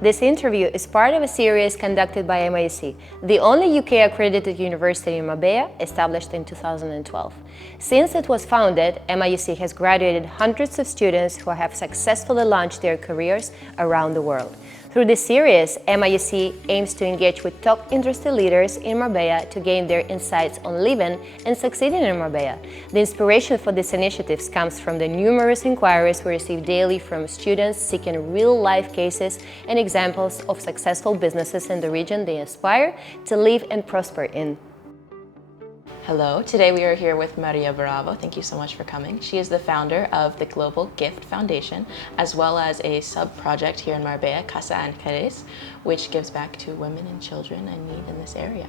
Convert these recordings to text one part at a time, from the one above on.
This interview is part of a series conducted by MIUC, the only UK-accredited university in Marbella, established in 2012. Since it was founded, MIUC has graduated hundreds of students who have successfully launched their careers around the world. Through this series, MIUC aims to engage with top industry leaders in Marbella to gain their insights on living and succeeding in Marbella. The inspiration for these initiatives comes from the numerous inquiries we receive daily from students seeking real-life cases and examples of successful businesses in the region they aspire to live and prosper in. Hello, today we are here with Maria Bravo. Thank you so much for coming. She is the founder of the Global Gift Foundation, as well as a sub-project here in Marbella, Casa Ángeles, which gives back to women and children in need in this area.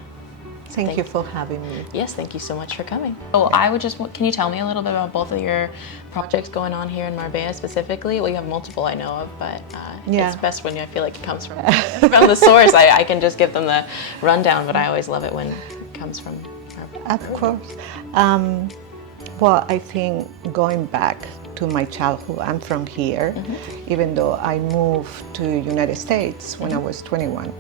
Thank you for having me. Yes, thank you so much for coming. Oh, I would just, can you tell me a little bit about both of your projects going on here in Marbella specifically? Well, you have multiple I know of, but it's best when I feel like it comes from the source. I can just give them the rundown, but I always love it when it comes from Of course. Well, I think going back to my childhood, I'm from here, even though I moved to United States when I was 21.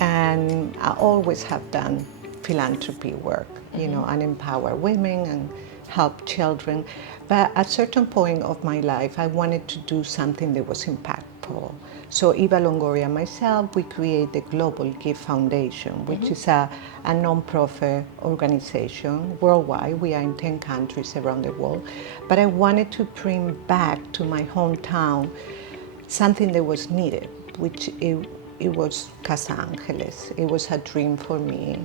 And I always have done philanthropy work, you know, and empower women and help children. But at a certain point of my life, I wanted to do something that was impactful. So Eva Longoria and myself, we create the Global Gift Foundation, which is a non-profit organization worldwide. We are in 10 countries around the world. But I wanted to bring back to my hometown something that was needed, which it was Casa Ángeles. It was a dream for me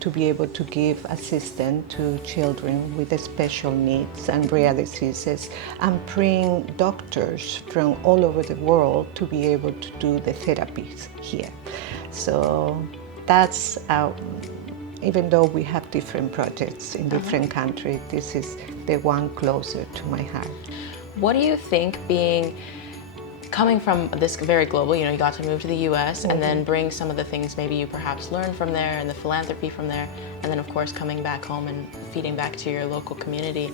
to be able to give assistance to children with special needs and rare diseases, and bring doctors from all over the world to be able to do the therapies here. So that's even though we have different projects in different countries, this is the one closer to my heart. What do you think, coming from this very global, you know, you got to move to the US and then bring some of the things maybe you perhaps learned from there and the philanthropy from there, and then of course coming back home and feeding back to your local community.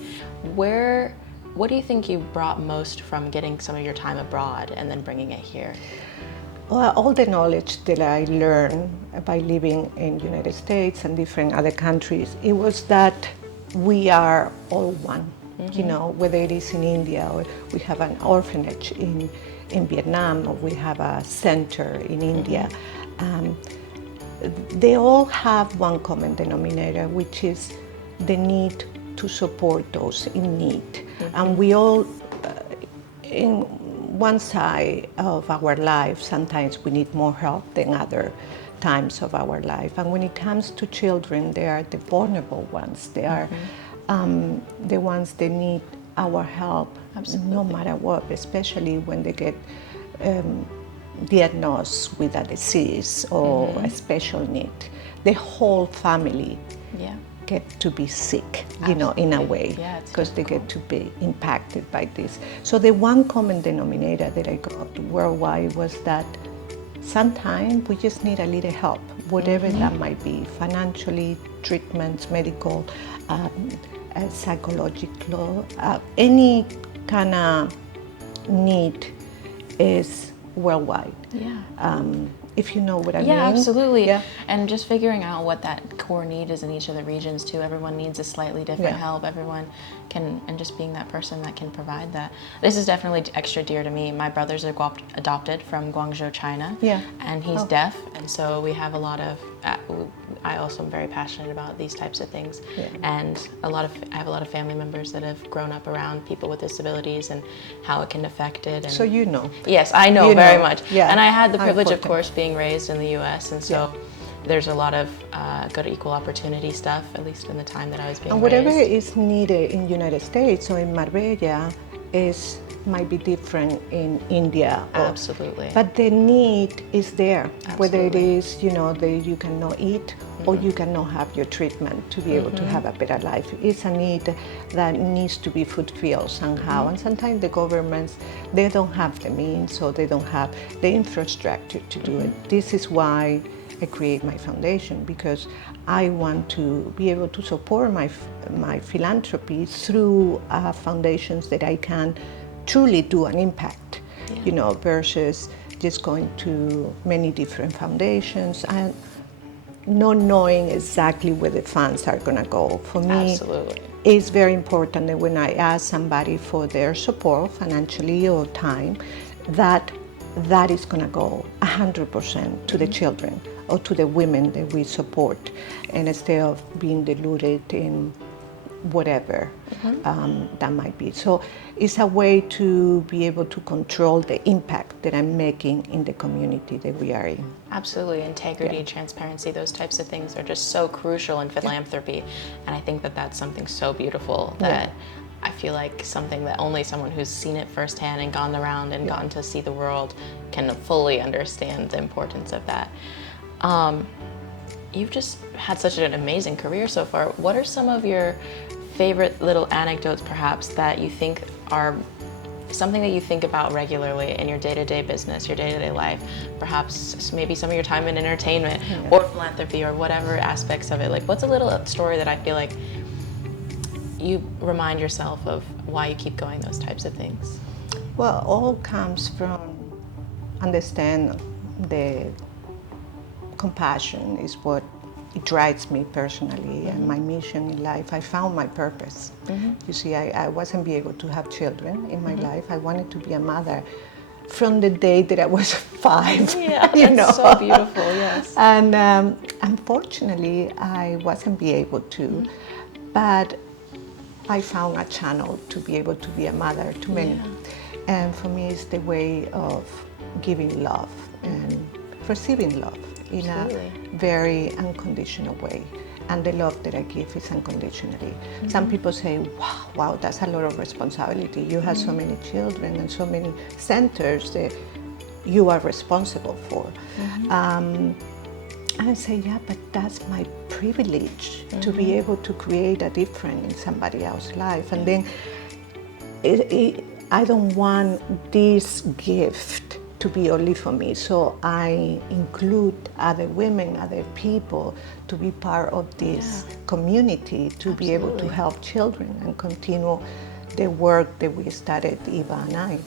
What do you think you brought most from getting some of your time abroad and then bringing it here? Well, all the knowledge that I learned by living in the United States and different other countries, it was that we are all one. You know, whether it is in India, or we have an orphanage in Vietnam, or we have a center in India. They all have one common denominator, which is the need to support those in need. And we all, in one side of our life, sometimes we need more help than other times of our life. And when it comes to children, they are the vulnerable ones. They are the ones that need our help, no matter what, especially when they get diagnosed with a disease or a special need. The whole family get to be sick, you know, in a way, because they get to be impacted by this. So the one common denominator that I got worldwide was that sometimes we just need a little help, whatever that might be, financially, treatments, medical, psychological, any kind of need is worldwide. If you know what I mean. Yeah, absolutely. And just figuring out what that core need is in each of the regions too. Everyone needs a slightly different help. Everyone can, and just being that person that can provide that. This is definitely extra dear to me. My brother's adopted from Guangzhou, China, and he's deaf, and so we have a lot of, I also am very passionate about these types of things, and I have a lot of family members that have grown up around people with disabilities and how it can affect it. And so you know. Yes, I know very much. And I had the privilege, of important. course, being raised in the U.S., and so there's a lot of good equal opportunity stuff, at least in the time that I was being and whatever raised. is needed in the United States or in Marbella might be different in India. Absolutely. But the need is there, whether it Absolutely. is, you know, that you cannot eat or you cannot have your treatment to be able to have a better life. It's a need that needs to be fulfilled somehow. And sometimes the governments, they don't have the means or they don't have the infrastructure to do it. This is why I create my foundation, because I want to be able to support my philanthropy through foundations that I can truly do an impact, you know, versus just going to many different foundations and not knowing exactly where the funds are going to go. For me, Absolutely. it's very important that when I ask somebody for their support, financially or time, that is going to go 100% to the children or to the women that we support, and instead of being diluted in whatever that might be. So it's a way to be able to control the impact that I'm making in the community that we are in. Absolutely. Integrity, transparency, those types of things are just so crucial in philanthropy. And I think that that's something so beautiful that I feel like something that only someone who's seen it firsthand and gone around and gotten to see the world can fully understand the importance of that. You've just had such an amazing career so far. What are some of your favorite little anecdotes, perhaps, that you think are something that you think about regularly in your day-to-day business, your day-to-day life? Perhaps maybe some of your time in entertainment or philanthropy or whatever aspects of it. Like, what's a little story that I feel like you remind yourself of why you keep going, those types of things? Well, all comes from understand the compassion is what it drives me personally and my mission in life. I found my purpose. You see, I wasn't be able to have children in my life. I wanted to be a mother from the day that I was 5. Yeah, that's so beautiful, yes. And unfortunately, I wasn't be able to, but I found a channel to be able to be a mother to many. And for me, it's the way of giving love and receiving love in a very unconditional way. And the love that I give is unconditionally. Some people say, wow, that's a lot of responsibility. You have so many children and so many centers that you are responsible for. And I say, yeah, but that's my privilege to be able to create a difference in somebody else's life. And then I don't want this gift to be only for me, so I include other women, other people to be part of this community, to be able to help children and continue the work that we started, Eva and I.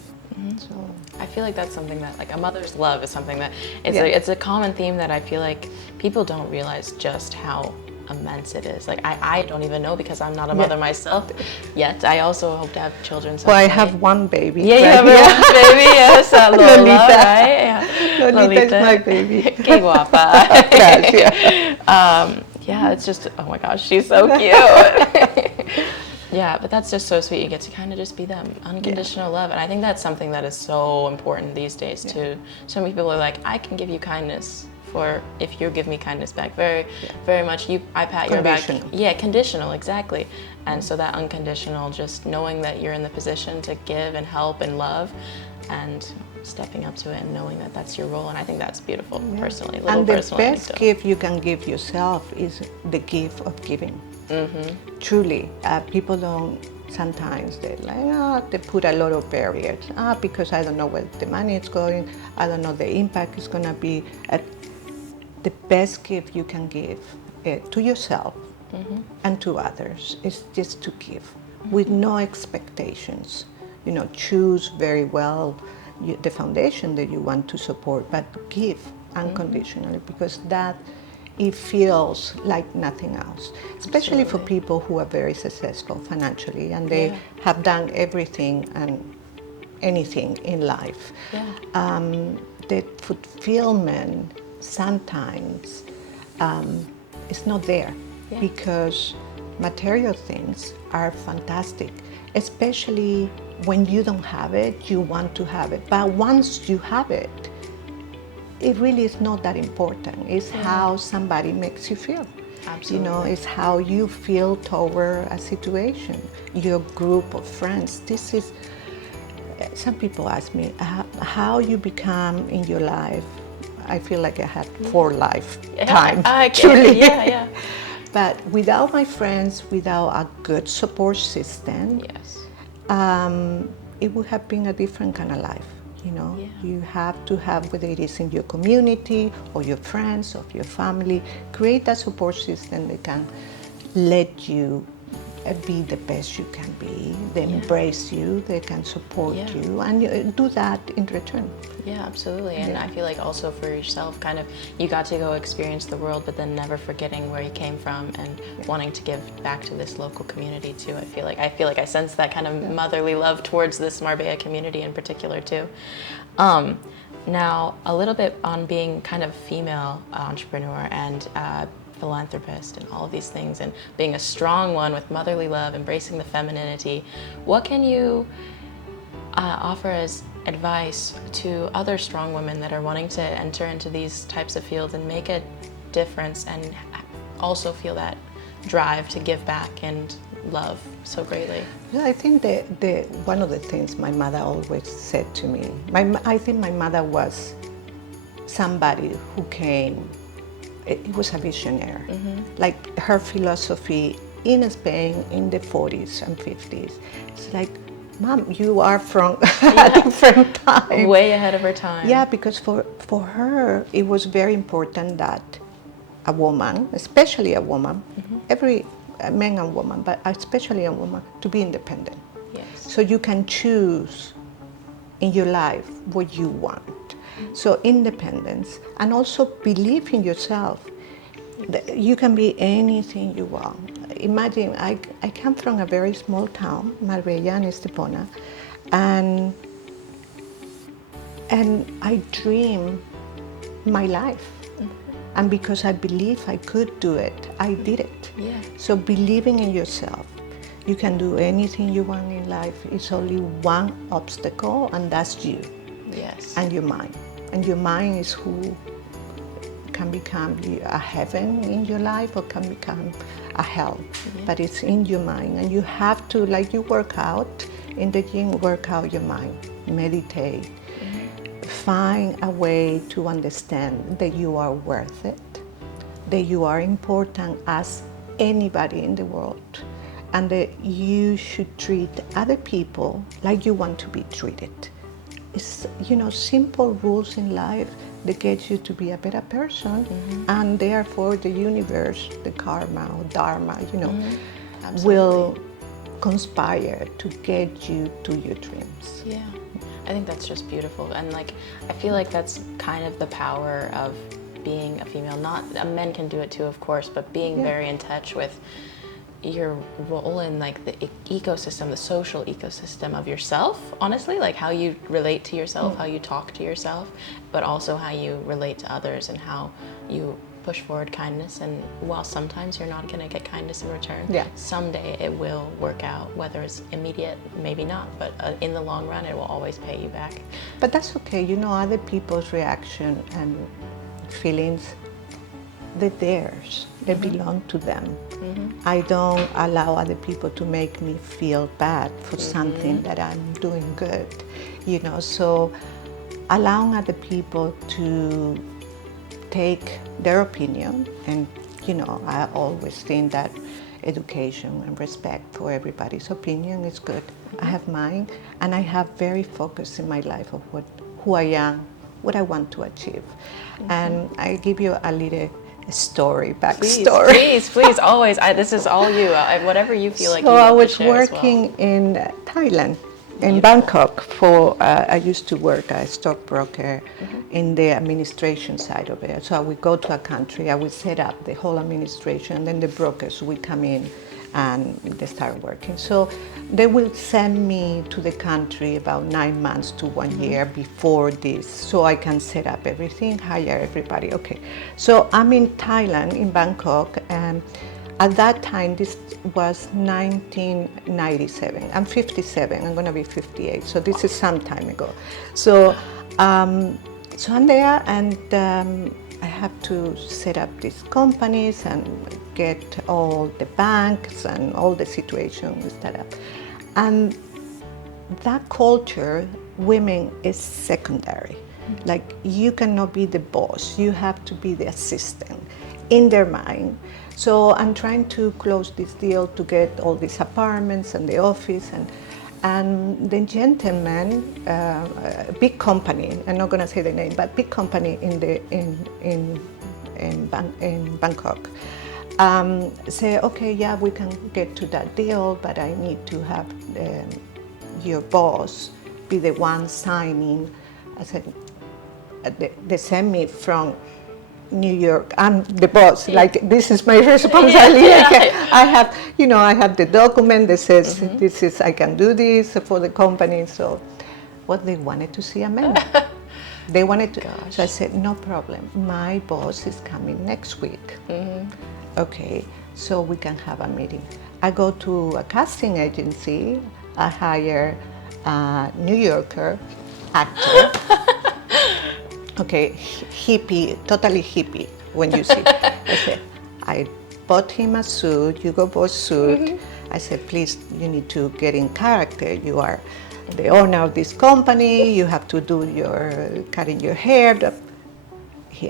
So I feel like that's something that, like, a mother's love is something that it's a common theme that I feel like people don't realize just how immense it is. Like, I don't even know because I'm not a mother myself yet. I also hope to have children someday. Well, I have one baby. Yeah, you have one baby, yes, Lola, Lolita. Right? Yeah. Lolita is my baby. Que guapa. Yeah, it's just, oh my gosh, she's so cute. Yeah, but that's just so sweet. You get to kind of just be them, unconditional love. And I think that's something that is so important these days too. So many people are like, I can give you kindness for if you give me kindness back. Very much I pat your back. Yeah, conditional, exactly. And so that unconditional, just knowing that you're in the position to give and help and love and stepping up to it and knowing that that's your role. And I think that's beautiful, personally. And the best gift you can give yourself is the gift of giving. Truly, people don't sometimes they they put a lot of barriers because I don't know where the money is going, I don't know the impact is going to be. The best gift you can give to yourself and to others is just to give with no expectations. You know, choose very well the foundation that you want to support, but give unconditionally because that it feels like nothing else, especially for people who are very successful financially and they have done everything and anything in life. The fulfillment sometimes it's not there because material things are fantastic, especially when you don't have it, you want to have it. But once you have it, it really is not that important. It's how somebody makes you feel. Absolutely. You know, it's how you feel toward a situation, your group of friends. This is, some people ask me, how you become in your life. I feel like I had 4 lifetimes, truly. But without my friends, without a good support system, it would have been a different kind of life. You know, you have to have, whether it is in your community or your friends or your family, create a support system that can let you be the best you can be. They embrace you, they can support Yeah. you, and you do that in return. Yeah, absolutely. And I feel like also for yourself, kind of, you got to go experience the world, but then never forgetting where you came from and wanting to give back to this local community too. I feel like I sense that kind of motherly love towards this Marbella community in particular too. Now, a little bit on being kind of female entrepreneur and philanthropist and all of these things, and being a strong one with motherly love, embracing the femininity. What can you offer as advice to other strong women that are wanting to enter into these types of fields and make a difference and also feel that drive to give back and love so greatly? Yeah, I think one of the things my mother always said to me, I think my mother was somebody who came, it was a visionary. Like her philosophy in Spain in the 40s and 50s, it's like, Mom, you are from a different time. Way ahead of her time. Yeah, because for her, it was very important that a woman, especially a woman, every man and woman, but especially a woman, to be independent. Yes. So you can choose in your life what you want. So independence, and also believe in yourself. You can be anything you want. Imagine, I come from a very small town, Marbella and Estepona, and I dream my life. And because I believe I could do it, I did it. Yeah. So believing in yourself, you can do anything you want in life. It's only one obstacle, and that's you. Yes. And your mind. And your mind is who can become a heaven in your life or can become a hell. But it's in your mind, and you have to, like you work out in the gym, work out your mind, meditate, find a way to understand that you are worth it, that you are important as anybody in the world, and that you should treat other people like you want to be treated. It's, simple rules in life that get you to be a better person, and therefore the universe, the karma or dharma, will conspire to get you to your dreams. Yeah, I think that's just beautiful, and I feel like that's kind of the power of being a female. Not men can do it too, of course, but being very in touch with your role in the ecosystem, the social ecosystem of yourself, honestly, how you relate to yourself, how you talk to yourself, but also how you relate to others and how you push forward kindness. And while sometimes you're not going to get kindness in return, someday it will work out, whether it's immediate, maybe not, but in the long run it will always pay you back. But that's okay. Other people's reaction and feelings, they're theirs. They belong to them. I don't allow other people to make me feel bad for something that I'm doing good, So allowing other people to take their opinion, and I always think that education and respect for everybody's opinion is good. I have mine, and I have very focused in my life of who I am, what I want to achieve. And I give you a little backstory. Please, always. This is all you. Whatever you feel like you So want I was to share working in Thailand, in Bangkok. I used to work as a stockbroker in the administration side of it. So I would go to a country, I would set up the whole administration, and then the brokers would come in and they start working. So they will send me to the country about 9 months to 1 year before this, so I can set up everything, hire everybody. Okay, so I'm in Thailand, in Bangkok, and at that time, this was 1997. I'm 57, I'm gonna be 58, so this is some time ago. So, so I'm there, and I have to set up these companies and get all the banks and all the situations set up. And that culture, women is secondary. You cannot be the boss, you have to be the assistant in their mind. So I'm trying to close this deal to get all these apartments and the office, and the gentleman, a big company, I'm not gonna say the name, but big company in Bangkok, say, okay, yeah, we can get to that deal, but I need to have your boss be the one signing. I said, they send me from New York. I'm the boss. Like, this is my responsibility. I have, I have the document that says this is, I can do this for the company. So, what they wanted to see a man. They wanted to. So I said, no problem. My boss is coming next week. Okay, so we can have a meeting. I go to a casting agency. I hire a New Yorker actor. Okay, hippie, totally hippie when you see. I said, I bought him a suit, Hugo Boss suit. I said, please, you need to get in character. You are the owner of this company. You have to do cutting your hair.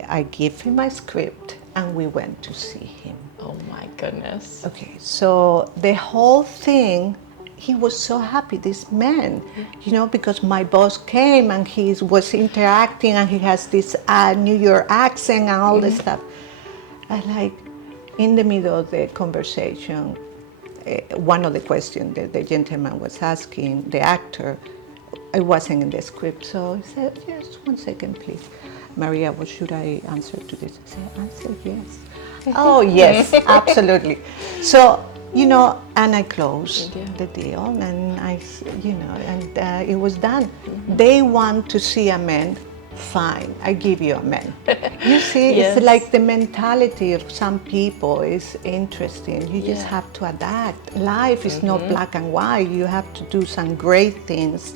I give him my script and we went to see him. Oh my goodness. Okay, so the whole thing, he was so happy, this man, because my boss came and he was interacting and he has this New York accent and all this stuff. And like, in the middle of the conversation, one of the questions that the gentleman was asking, the actor, it wasn't in the script, so he said, just 1 second, please. Maria, what should I answer to this? I said, answer yes. Oh, yes, absolutely. So, and I closed the deal, and it was done. They want to see a man, fine, I give you a man. You see, it's like the mentality of some people is interesting. You just have to adapt. Life is not black and white. You have to do some great things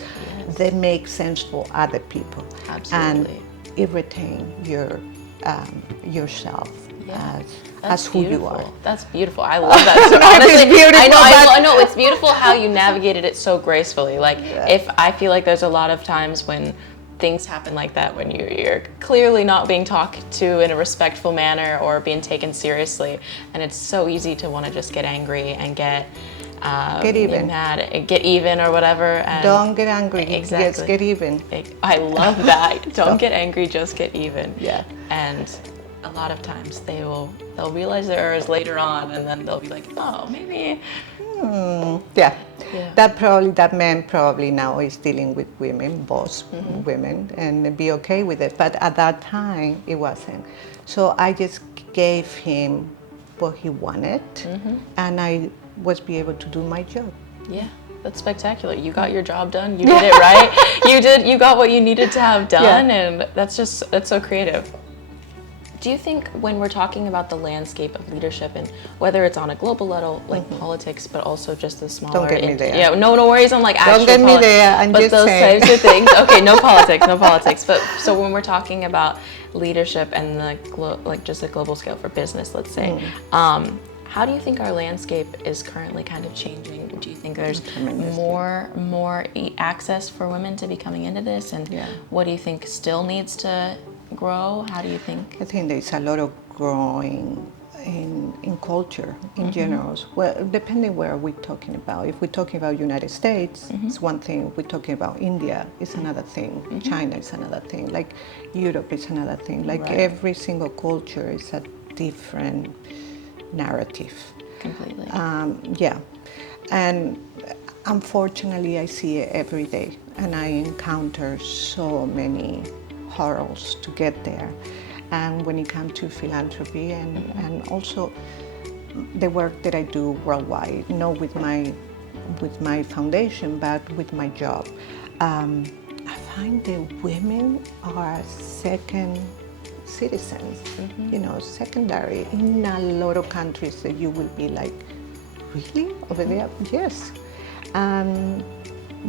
that make sense for other people. Absolutely. And it retain yourself. As who you are. That's beautiful. I love that. So honestly, I know it's beautiful how you navigated it so gracefully. Like, if I feel like there's a lot of times when things happen like that, when you're clearly not being talked to in a respectful manner or being taken seriously, and it's so easy to want to just get angry and get even mad, get even or whatever. And don't get angry. Exactly. Just get even. I love that. Don't get angry. Just get even. Yeah. And a lot of times they'll realize their errors later on, and then they'll be like, oh, maybe. That man probably now is dealing with women, boss women, and be okay with it. But at that time, it wasn't. So I just gave him what he wanted, and I was be able to do my job. Yeah. That's spectacular. You got your job done. You did it right. You got what you needed to have done, and that's so creative. Do you think when we're talking about the landscape of leadership, and whether it's on a global level, like politics, but also just the smaller... Don't get me there. Yeah, no worries on like actual... Don't get me there, I'm but just those saying. types of things. Okay, no politics. But so when we're talking about leadership and just a global scale for business, let's say, how do you think our landscape is currently kind of changing? Do you think there's more access for women to be coming into this? And what do you think still needs to grow? How do you think? I think there's a lot of growing in culture in general. Well, depending where we're talking about. If we're talking about United States, it's one thing. If we're talking about India, it's another thing. China is another thing. Like Europe is another thing. Like every single culture is a different narrative. Completely. And unfortunately, I see it every day, and I encounter so many hurdles to get there. And when it comes to philanthropy and also the work that I do worldwide, not with my foundation, but with my job, I find that women are second citizens, secondary in a lot of countries that you will be like, really? Over there? Yes.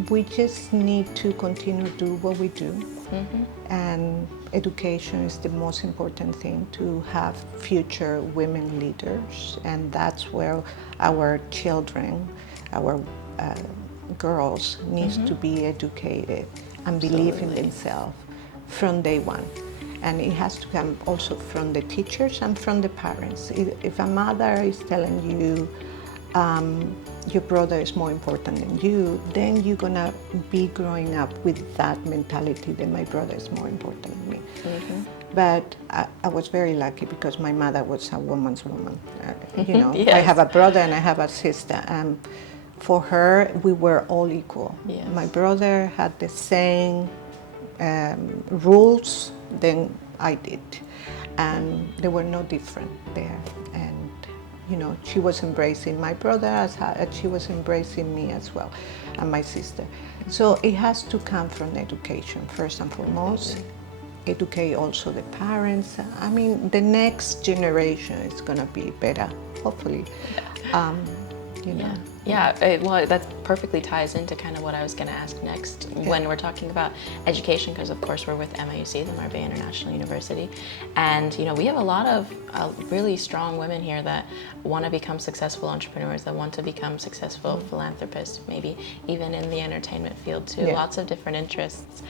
We just need to continue to do what we do. And education is the most important thing to have future women leaders. And that's where our children, our girls needs to be educated and believe in themselves from day one. And it has to come also from the teachers and from the parents. If a mother is telling you, your brother is more important than you, then you're gonna be growing up with that mentality that my brother is more important than me. But I was very lucky because my mother was a woman's woman. Yes. I have a brother and I have a sister. And for her, we were all equal. Yes. My brother had the same rules than I did. And they were no different there. And she was embracing my brother as she was embracing me as well, and my sister. So it has to come from education, first and foremost. Educate also the parents. I mean, the next generation is going to be better, hopefully. Well, that perfectly ties into kind of what I was going to ask next when we're talking about education, because of course we're with MIUC, the Marbella International University, and we have a lot of really strong women here that want to become successful entrepreneurs, that want to become successful philanthropists, maybe even in the entertainment field too. Lots of different interests.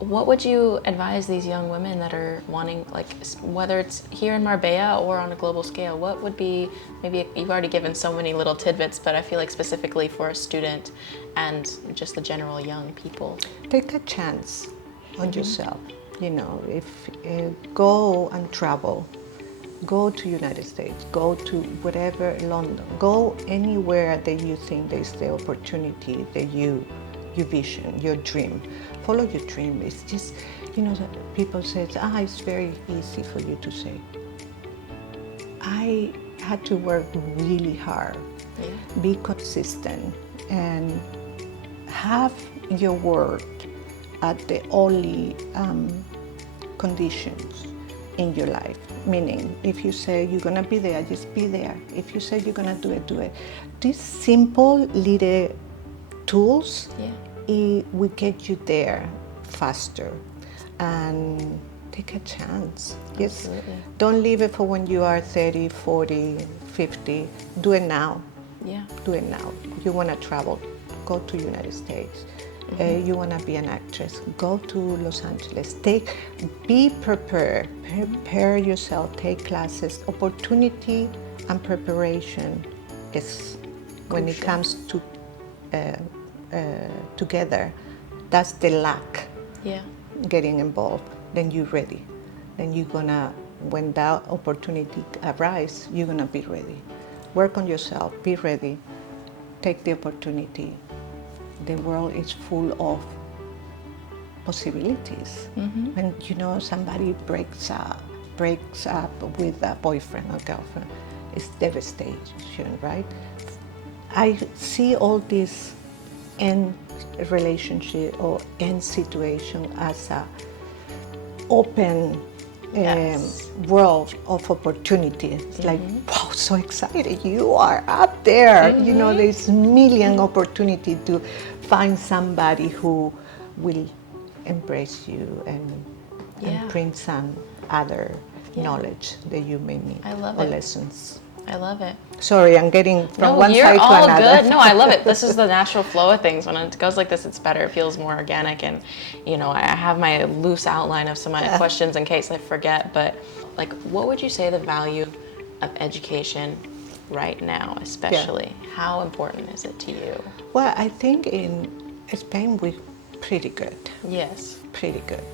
What would you advise these young women that are wanting, like, whether it's here in Marbella or on a global scale, what would be, maybe you've already given so many little tidbits, but I feel like specifically for a student and just the general young people? Take a chance on yourself. If go and travel, go to United States, go to whatever, London, go anywhere that you think there's the opportunity that you vision, your dream. Follow your dream. It's just, people say, it's very easy for you to say. I had to work really hard, be consistent, and have your word at the only conditions in your life. Meaning, if you say you're gonna be there, just be there. If you say you're gonna do it, do it. These simple little tools, it will get you there faster. And take a chance. Yes. Absolutely. Don't leave it for when you are 30, 40, 50. Do it now. Yeah. Do it now. You want to travel, go to United States. You want to be an actress, go to Los Angeles. Be prepared. Prepare yourself. Take classes. Opportunity and preparation is when it comes to together. That's the luck. Yeah. Getting involved. Then you're ready. Then you're gonna, when that opportunity arises, you're gonna be ready. Work on yourself. Be ready. Take the opportunity. The world is full of possibilities. When somebody breaks up with a boyfriend or girlfriend, it's devastation, right? I see all this end relationship or end situation as a open world of opportunities. It's like, wow, so excited, you are up there. There's million opportunity to find somebody who will embrace you and bring some other knowledge that you may need. I love or it. lessons. I love it. Sorry, I'm getting from one you're side to all another. good. No, I love it. This is the natural flow of things. When it goes like this, it's better. It feels more organic. And, I have my loose outline of some of my questions in case I forget. But, what would you say the value of education right now, especially? How important is it to you? Well, I think in Spain, we're pretty good. Yes. Pretty good.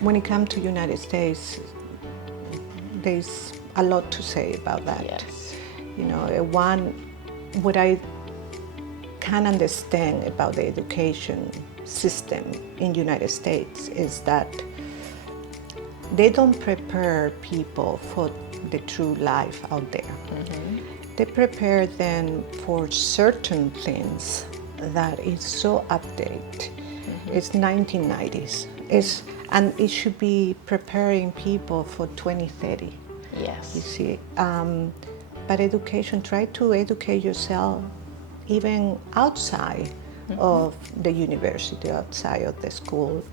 When it comes to United States, there's a lot to say about that. Yes. What I can understand about the education system in United States is that they don't prepare people for the true life out there. They prepare them for certain things that is so updated. It's 1990s. And it should be preparing people for 2030. Yes. You see, but education, try to educate yourself even outside of the university, outside of the school.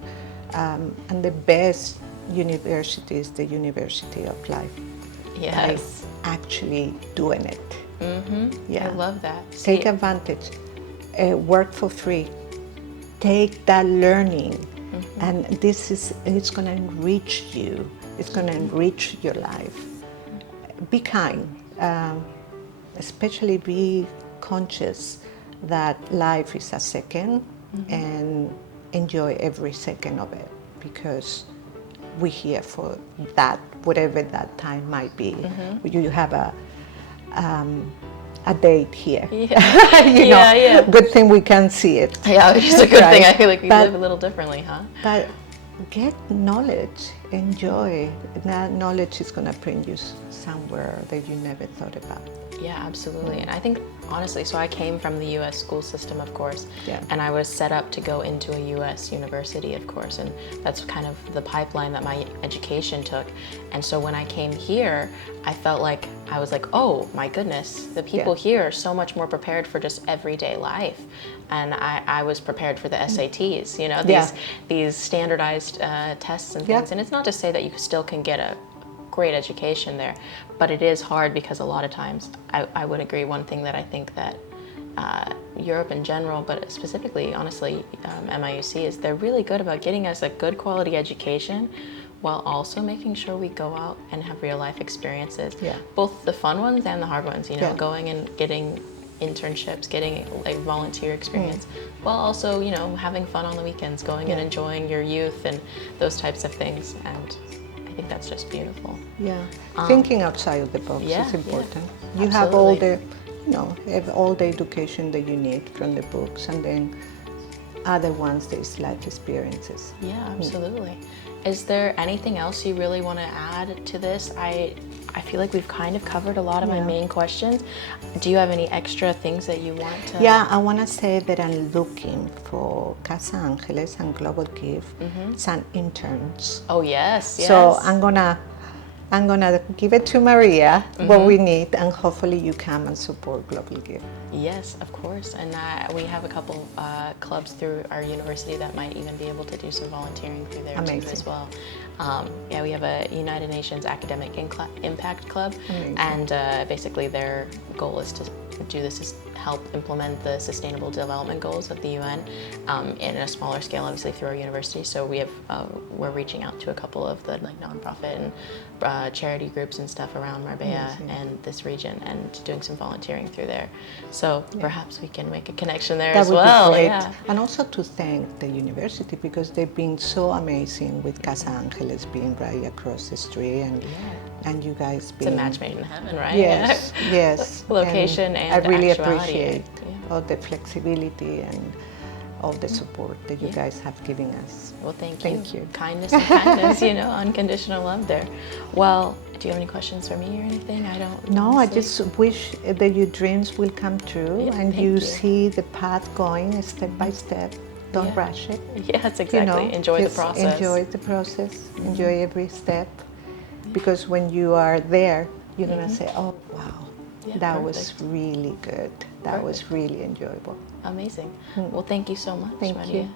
And the best university is the University of Life. Yes. By actually doing it. I love that. Take advantage. Work for free. Take that learning. And it's going to enrich you. It's going to enrich your life. Be kind. especially be conscious that life is a second and enjoy every second of it, because we're here for that, whatever that time might be. You have a date here. Yeah. you know, good thing we can see it. Yeah, which is a good thing. I feel like we But- live a little differently, huh? But get knowledge, enjoy. That knowledge is going to bring you somewhere that you never thought about. Yeah, absolutely. And I think, honestly, so I came from the U.S. school system, of course, and I was set up to go into a U.S. university, of course, and that's kind of the pipeline that my education took. And so when I came here, I felt like, I was like, oh my goodness, the people here are so much more prepared for just everyday life. And I was prepared for the SATs, you know, these standardized tests and things. And it's not to say that you still can get a great education there, but it is hard because a lot of times, I would agree, one thing that I think that Europe in general, but specifically, honestly, MIUC, is they're really good about getting us a good quality education while also making sure we go out and have real life experiences, both the fun ones and the hard ones, you know, going and getting internships, getting like volunteer experience, while also, you know, having fun on the weekends, going and enjoying your youth and those types of things. And I think that's just beautiful. Yeah, thinking outside of the box is important. You absolutely. have all the, you know, have all the education that you need from the books, and then other ones, there's life experiences. Yeah, absolutely. Is there anything else you really want to add to this? I feel like we've kind of covered a lot of my main questions. Do you have any extra things that you want to? Yeah, I want to say that I'm looking for Casa Angeles and Global Give some interns. Oh yes, yes. So I'm gonna give it to Maria what we need, and hopefully you come and support Global Give. Yes, of course. And we have a couple clubs through our university that might even be able to do some volunteering through there too as well. Yeah, we have a United Nations Academic Impact Club, and basically their goal is to do this, is help implement the Sustainable Development Goals of the UN in a smaller scale, obviously through our university. So we have we're reaching out to a couple of the like nonprofit and charity groups and stuff around Marbella and this region, and doing some volunteering through there. So perhaps we can make a connection there as well. Be great. Yeah. And also to thank the university, because they've been so amazing with Casa Angeles being right across the street, and you guys being... It's a match made in heaven, right? Yes, yes. Location and I really actuality. appreciate all the flexibility and all the support that you guys have given us. Well, thank you. Thank you. Kindness and kindness, you know, unconditional love there. Well, do you have any questions for me or anything? I don't. No, I honestly. just wish that your dreams will come true, and thank you you. see the path going step by step. Don't rush it. Yes, exactly. You know, enjoy the just process. Enjoy the process. Enjoy every step, because when you are there, you're gonna say, "Oh, wow, that was really good. That was really enjoyable." Amazing. Well, thank you so much, Thank Maria. you.